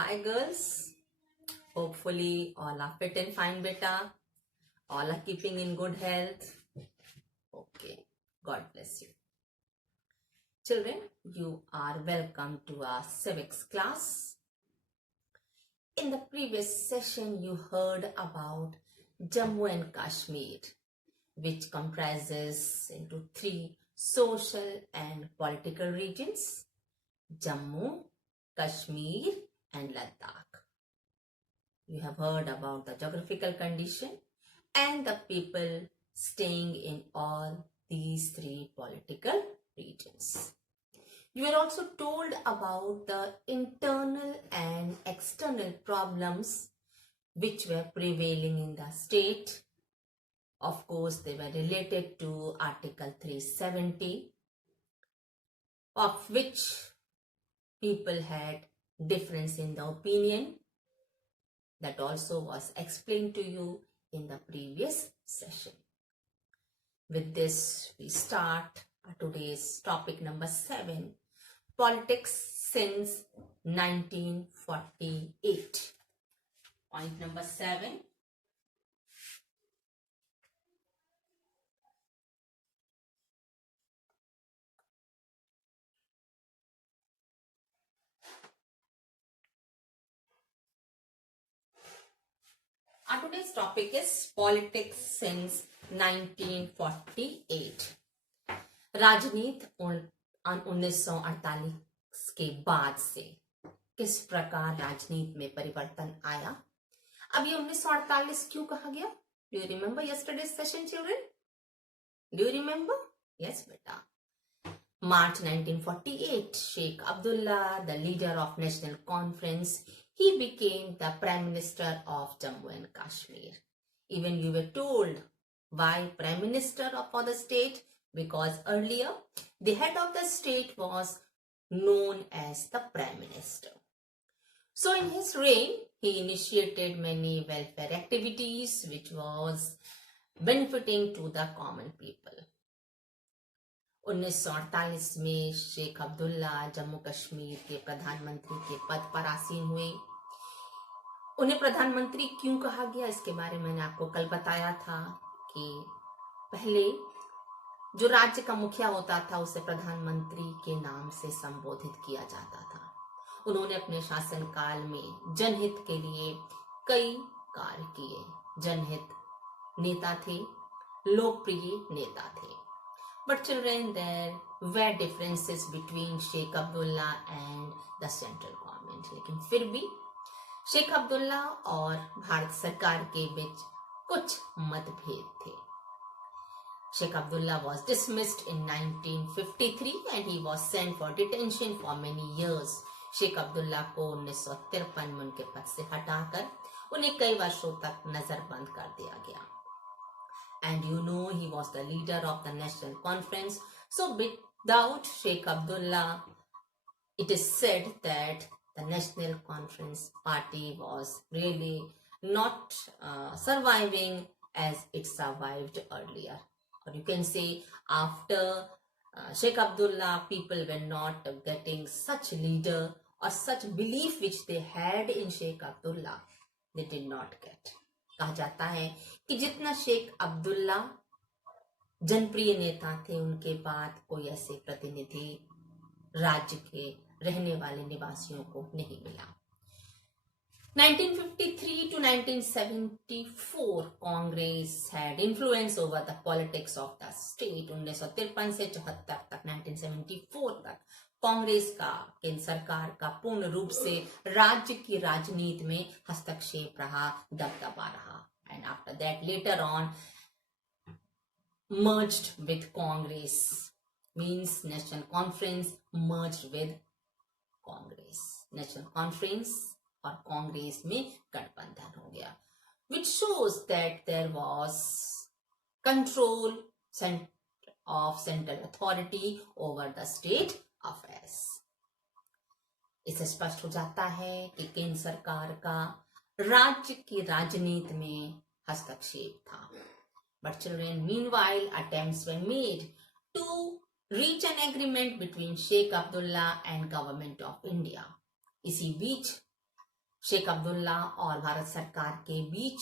Hi girls, hopefully all are fit and fine beta, all are keeping in good health. Okay, God bless you. Children, you are welcome to our civics class. In the previous session, you heard about Jammu and Kashmir, which comprises into three social and political regions, Jammu, Kashmir and Ladakh. You have heard about the geographical condition and the people staying in all these three political regions. You were also told about the internal and external problems which were prevailing in the state. Of course, they were related to Article 370, of which people had difference in the opinion. That also was explained to you in the previous session. With this, we start today's topic number 7, politics since 1948. Point number 7. Our today's topic is politics since 1948. राजनीति 1948 के बाद से किस प्रकार राजनीति में परिवर्तन आया। अब ये 1948 क्यों कहा गया? Do you remember yesterday's session children? Do you remember? Yes बेटा. March 1948, Sheikh Abdullah, the leader of National Conference, he became the Prime Minister of Jammu and Kashmir. Even you were told why Prime Minister for the state, because earlier the head of the state was known as the Prime Minister. So in his reign, he initiated many welfare activities which was benefiting to the common people. 1948 में शेख अब्दुल्ला जम्मू कश्मीर के प्रधानमंत्री के पद पर आसीन हुए. उन्हें प्रधानमंत्री क्यों कहा गया, इसके बारे में मैंने आपको कल बताया था कि पहले जो राज्य का मुखिया होता था उसे प्रधानमंत्री के नाम से संबोधित किया जाता था. उन्होंने अपने शासनकाल में जनहित के लिए कई कार्य किए. जनहित नेता थे, लोकप्रिय नेता थे. But children, there were differences between Sheikh Abdullah and the central government. लेकिन फिर भी शेख अब्दुल्ला और भारत सरकार के बीच कुछ मतभेद थे. Sheikh Abdullah was dismissed in 1953 and he was sent for detention for many years. Sheikh Abdullah को 1953 में उनके पद से हटाकर उन्हें कई वर्षों तक नजरबंद कर दिया गया. And you know he was the leader of the National Conference. So without Sheikh Abdullah, it is said that the National Conference party was really not surviving as it survived earlier. Or you can say after Sheikh Abdullah, people were not getting such leader or such belief which they had in Sheikh Abdullah, they did not get. कहा जाता है कि जितना शेख अब्दुल्ला जनप्रिय नेता थे, उनके बाद कोई ऐसे प्रतिनिधि राज्य के रहने वाले निवासियों को नहीं मिला. 1953 to 1974 Congress had influence over the politics of the state. 1953 से 74 तक 1974 तक कांग्रेस का केंद्र सरकार का पूर्ण रूप से राज्य की राजनीति में हस्तक्षेप रहा, दबदबा रहा. And after that, later on, merged with Congress, means National Conference merged with Congress. National Conference और कांग्रेस में गठबंधन हो गया, which shows that there was control of central authority over the state affairs. इससे स्पष्ट हो जाता है कि केंद्र सरकार का राज्य की राजनीति में हस्तक्षेप था. But children, meanwhile, attempts were made to reach an agreement between Sheikh Abdullah and government of India. इसी बीच शेख अब्दुल्ला और भारत सरकार के बीच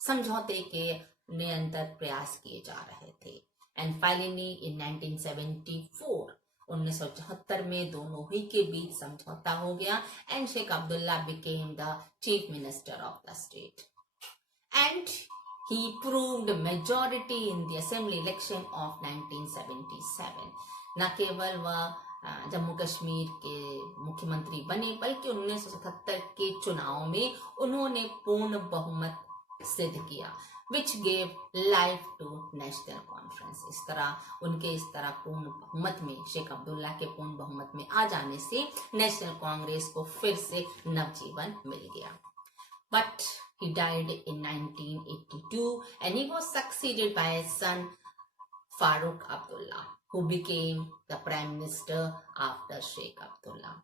समझौते के निरंतर प्रयास किए जा रहे थे। एंड फाइनली इन 1974 1974 में दोनों ही के बीच समझौता हो गया and Sheikh Abdullah became the chief minister of the state and he proved majority in the assembly election of 1977। न केवल वह जम्मू कश्मीर के मुख्यमंत्री बने बल्कि 1977 के चुनाव में उन्होंने पूर्ण बहुमत सिद्ध किया which gave life to national conference। इस तरह पूर्ण बहुमत में शेख अब्दुल्ला के पूर्ण बहुमत में आ जाने से नेशनल कांग्रेस को फिर से नवजीवन मिल गया। But he died in 1982 and he was succeeded by his son Farooq Abdullah, who became the prime minister after Sheikh Abdullah।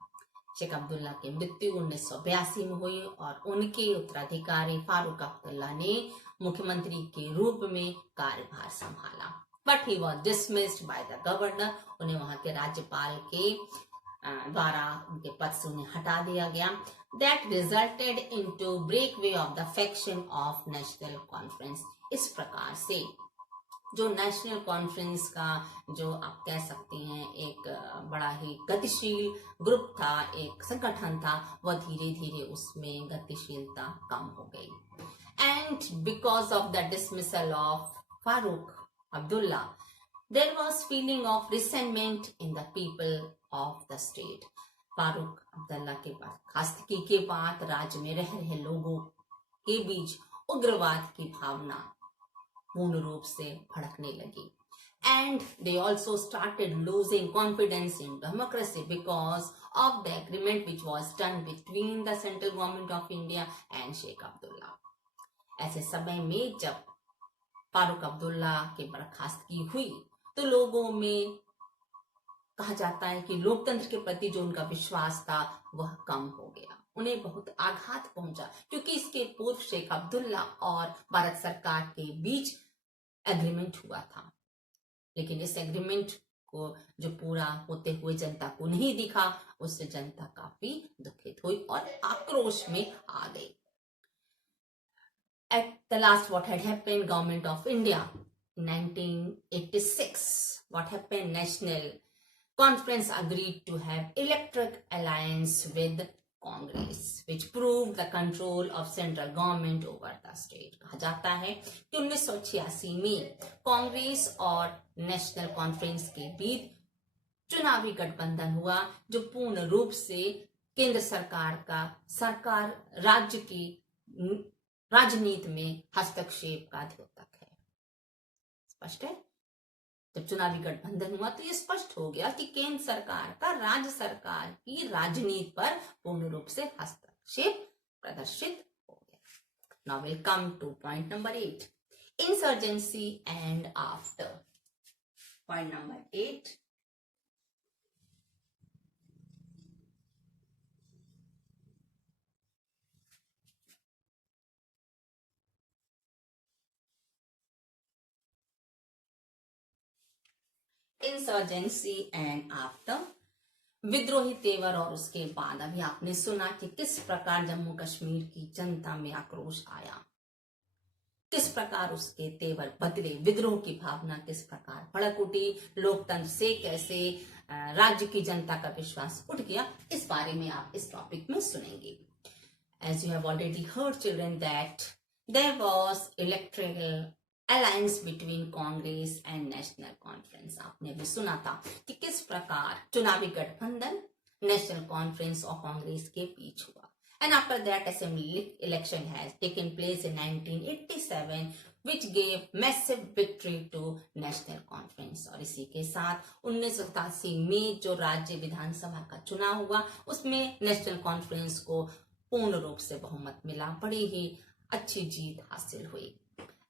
Sheikh Abdullah की मृत्यु 1982 में हुई और उनके उत्तराधिकारी फारूक अब्दुल्ला ने मुख्यमंत्री के रूप में कार्यभार संभाला। But he was dismissed by the governor. उन्हें वहां के राज्यपाल के द्वारा उनके पद से उन्हें हटा दिया गया। That resulted into breakaway of the faction of National Conference। इस प्रकार से जो नेशनल कॉन्फ्रेंस का जो आप कह सकते हैं एक बड़ा ही गतिशील ग्रुप था, एक संगठन था, वह धीरे धीरे उसमें गतिशीलता कम हो गई। And because of the dismissal of Farooq Abdullah there was feeling of resentment in the people of the state. Farooq Abdullah के बर्खास्तगी के बाद राज्य में रह रहे लोगों के बीच उग्रवाद की भावना पूर्ण रूप से भड़कने लगी। And they also started losing confidence in democracy because of the agreement which was done between the central government of India and Sheikh Abdullah. ऐसे समय में जब फारूक अब्दुल्ला की बर्खास्तगी हुई तो लोगों में कहा जाता है कि लोकतंत्र के प्रति जो उनका विश्वास था वह कम हो गया। उन्हें बहुत आघात पहुंचा क्योंकि इसके पूर्व शेख अब्दुल्ला और भारत सरकार के बीच एग्रीमेंट हुआ था, लेकिन इस एग्रीमेंट को जो पूरा होते हुए जनता को नहीं दिखा, उससे जनता काफी दुखित हुई और आक्रोश में आ गई। At the last, what had happened? Government of India in 1986, what happened? National Conference agreed to have electric alliance with Congress, which proved the control of central government over the state। कहा जाता है कि 1986 में कांग्रेस और national conference के बीच चुनावी गठबंधन हुआ जो पूर्ण रूप से केंद्र सरकार राज्य की राजनीति में हस्तक्षेप का द्योतक है। स्पष्ट है? जब चुनावी गठबंधन हुआ तो ये स्पष्ट हो गया कि केंद्र सरकार का राज्य सरकार की राजनीति पर पूर्ण रूप से हस्तक्षेप प्रदर्शित हो गया। Now will come two point number 8, insurgency and after. Point number 8, insurgency and after. विद्रोही तेवर और उसके बाद। अभी आपने सुना कि किस प्रकार जम्मू कश्मीर की जनता में आक्रोश आया, किस प्रकार उसके तेवर बदले, विद्रोह की भावना किस प्रकार भड़क उठी, लोकतंत्र से कैसे राज्य की जनता का विश्वास उठ गया, इस बारे में आप इस टॉपिक में सुनेंगे। As you have already heard children that there was electoral alliance between Congress and National Conference। आपने भी सुना था कि किस प्रकार चुनावी गठबंधन नेशनल कॉन्फ्रेंस और कांग्रेस के बीच हुआ। And after that assembly election has taken place in 1987 which gave massive victory to National Conference। और इसी के साथ 1987 में जो राज्य विधानसभा का चुनाव हुआ उसमें नेशनल कॉन्फ्रेंस को पूर्ण रूप से बहुमत मिला, बड़ी ही अच्छी जीत हासिल हुई।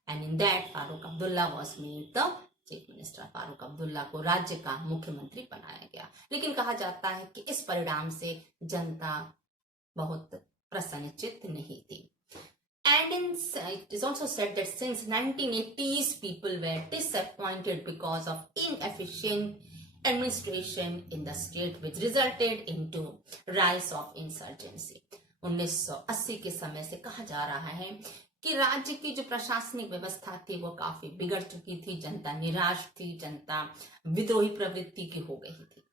And in that Farooq Abdullah was made the chief minister. Farooq Abdullah को राज्य का मुख्यमंत्री बनाया गया। लेकिन कहा जाता है कि इस परिणाम से जनता बहुत प्रसन्नचित्त नहीं थी। And it is also said that since 1980s people were disappointed because of inefficient administration in the state which resulted into rise of insurgency। 1980 के समय से कहा जा रहा है कि राज्य की जो प्रशासनिक व्यवस्था थी वो काफी बिगड़ चुकी थी, जनता निराश थी, जनता विद्रोही प्रवृत्ति की हो गई थी।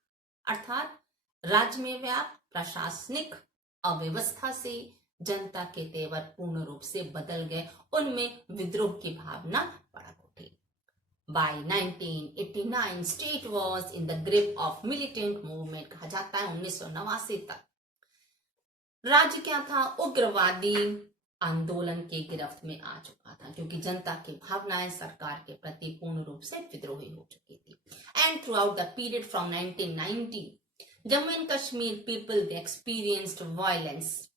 अर्थात राज्य में व्याप्त प्रशासनिक अव्यवस्था से जनता के तेवर पूर्ण रूप से बदल गए, उनमें विद्रोह की भावना भड़क उठी। By 1989, state was in the grip of militant movement। कहा जाता है 1989 तक राज्य क्या था, उग्रवादी आंदोलन के गिरफ्त में आ चुका था, क्योंकि जनता की भावनाएं सरकार के प्रति पूर्ण रूप से विद्रोही हो चुकी थी। And through out the period from 1990 Jammu and Kashmir people they experienced violence.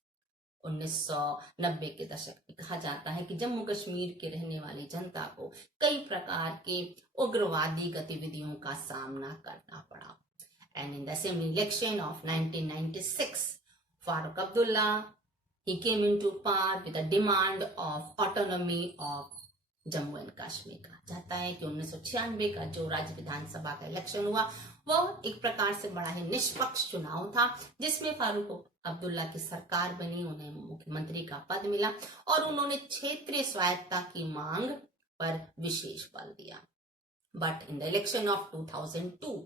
1990 के दशक में कहा जाता है कि जम्मू कश्मीर के रहने वाली जनता को कई प्रकार के उग्रवादी गतिविधियों का सामना करना पड़ा। And in the assembly election of 1996 Farooq Abdullah he came into power with a demand of autonomy of Jammu and Kashmir. कहा जाता है कि 1996 का जो राज्य विधानसभा का इलेक्शन हुआ वो एक प्रकार से बड़ा ही निष्पक्ष चुनाव था, जिसमें फारूक अब्दुल्ला की सरकार बनी, उन्हें मुख्यमंत्री का पद मिला और उन्होंने क्षेत्रीय स्वायत्तता की मांग पर विशेष बल दिया। But in the election of 2002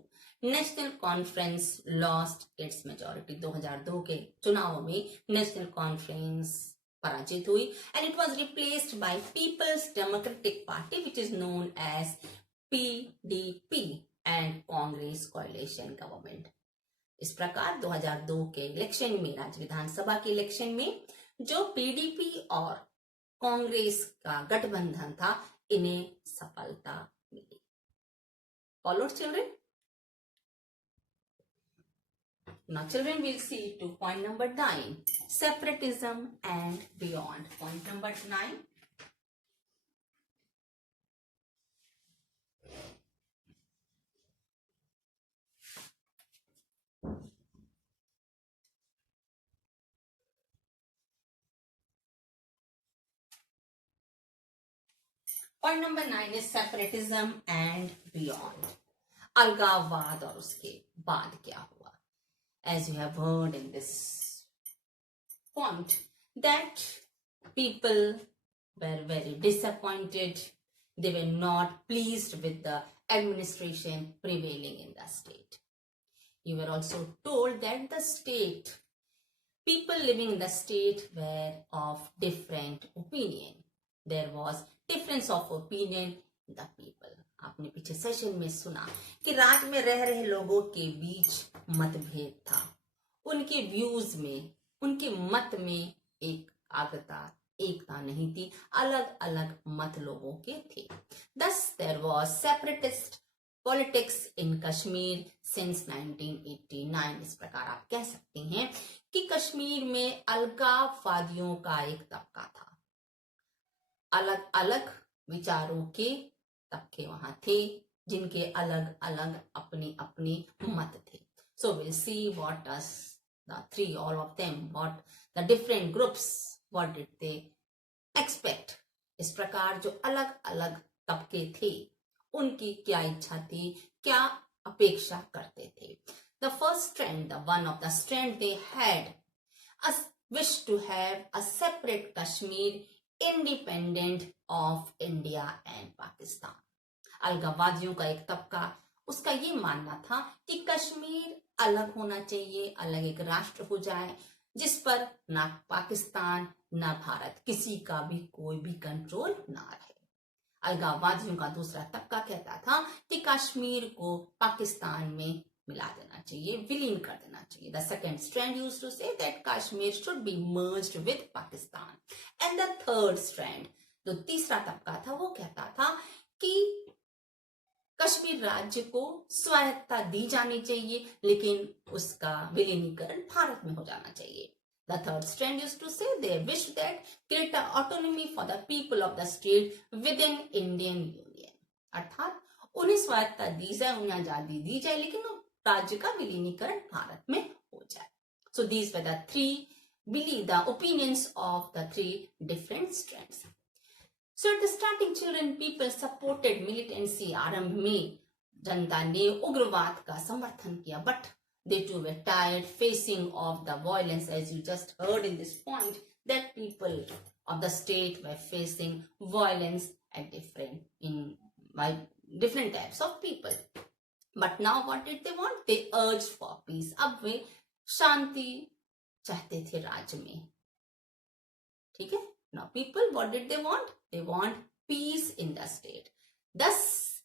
National Conference lost its majority. 2002 के चुनाव में नेशनल कॉन्फ्रेंस पराजित हुई and it was replaced by people's democratic party which is known as PDP and Congress coalition government. इस प्रकार 2002 के इलेक्शन में, राज्य विधानसभा के इलेक्शन में, जो पीडीपी और कांग्रेस का गठबंधन था, इन्हें सफलता मिली। Followed children? Now children will see to point number 9, separatism and beyond. Point number 9. Point number 9 is separatism and beyond. अलगाववाद और उसके बाद क्या हुआ? As you have heard in this point, that people were very disappointed. They were not pleased with the administration prevailing in the state. You were also told that the state, people living in the state were of different opinion. There was difference of opinion in the people. आपने पिछले session में सुना कि राज्य में रह रहे लोगों के बीच मतभेद था, उनके व्यूज में, उनके मत में एकता नहीं थी, अलग अलग मत लोगों के थे। Thus there was separatist politics in Kashmir since 1989। इस प्रकार आप कह सकते हैं कि कश्मीर में अलगाववादियों का एक तबका था, अलग अलग विचारों के तबके वहां थे, जिनके अलग अलग अपने अपने मत थे। So we'll see what does the three, all of them, what the different groups, what did they expect। इस प्रकार जो अलग अलग तबके थे, उनकी क्या इच्छा थी, क्या अपेक्षा करते थे। The first trend, the one of the strand they had a wish to have a separate Kashmir independent of India and Pakistan। अलगाववादियों का एक तबका, उसका ये मानना था कि कश्मीर अलग होना चाहिए, अलग एक राष्ट्र हो जाए जिस पर ना पाकिस्तान ना भारत, किसी का भी कोई भी कंट्रोल ना रहे। अलगाववादियों का दूसरा तबका कहता था कि कश्मीर को पाकिस्तान में मिला देना चाहिए, विलीन कर देना चाहिए। The second strand used to say that Kashmir should be merged with Pakistan। And the third strand, जो तीसरा तबका था, वो कहता था कि कश्मीर राज्य को स्वायत्तता दी जानी चाहिए, लेकिन उसका विलीनीकरण भारत में हो जाना चाहिए। The third strand used to say they wish that greater autonomy for the people of the state within Indian Union। अर्थात उन्हें स्वायत्तता दी जाए, उन्हें आजादी दी जाए, लेकिन राज्य का विलीनीकरण भारत में हो जाए। So these were the three, believe the opinions of the three different strands। So at the starting children, people supported militancy। आरंभ में जनता ने उग्रवाद का समर्थन किया, but they too were tired, facing of the violence, as you just heard in this point, that people of the state were facing violence at by different types of people. But now what did they want? They urged for peace. अब वे शांति चाहते थे राज्य में. ठीक है? Now people, what did they want? They want peace in the state. Thus,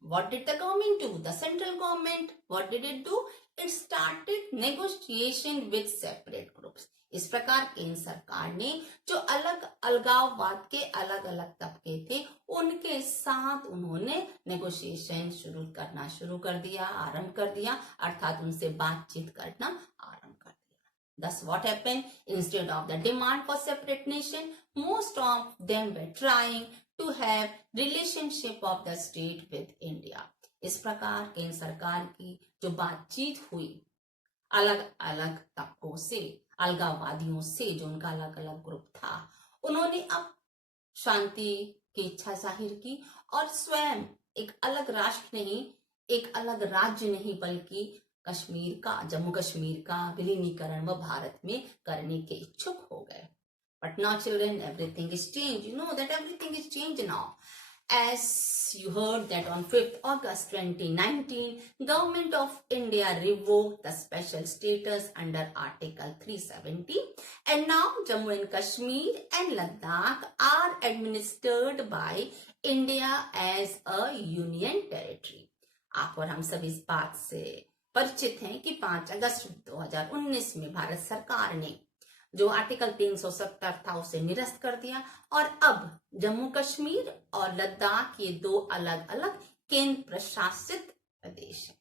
what did the government do? The central government, what did it do? It started negotiation with separate groups. इस प्रकार केंद्र सरकार ने जो अलग अलगाववाद के अलग अलग तबके थे उनके साथ उन्होंने नेगोशिएशन शुरू कर दिया, आरंभ कर दिया, अर्थात उनसे बातचीत करना आरंभ कर दिया. Thus what happened? Instead of the demand for separate nation, most of them were trying to have relationship of the state with India. इस प्रकार केंद्र सरकार की जो बातचीत हुई अलग अलग तबकों से, अलगाववादियों से, जो उनका अलग अलग ग्रुप था, उन्होंने अब शांति की इच्छा जाहिर की और स्वयं एक अलग राष्ट्र नहीं, एक अलग राज्य नहीं, बल्कि कश्मीर का, जम्मू कश्मीर का विलीनीकरण व भारत में करने के इच्छुक हो गए. But now children, everything is changed. You know that everything is changed now. As you heard that on 5th August 2019, Government of India revoked the special status under Article 370 and now Jammu and Kashmir and Ladakh are administered by India as a union territory. आप और हम सब इस बात से परिचित हैं कि 5 अगस्त 2019 में भारत सरकार ने जो आर्टिकल 370 था उसे निरस्त कर दिया और अब जम्मू कश्मीर और लद्दाख ये दो अलग अलग केंद्र प्रशासित प्रदेश हैं,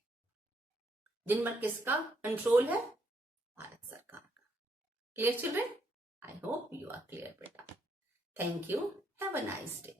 जिन पर किसका कंट्रोल है? भारत सरकार का. Clear children? I hope you are clear बेटा. Thank you. Have a nice day.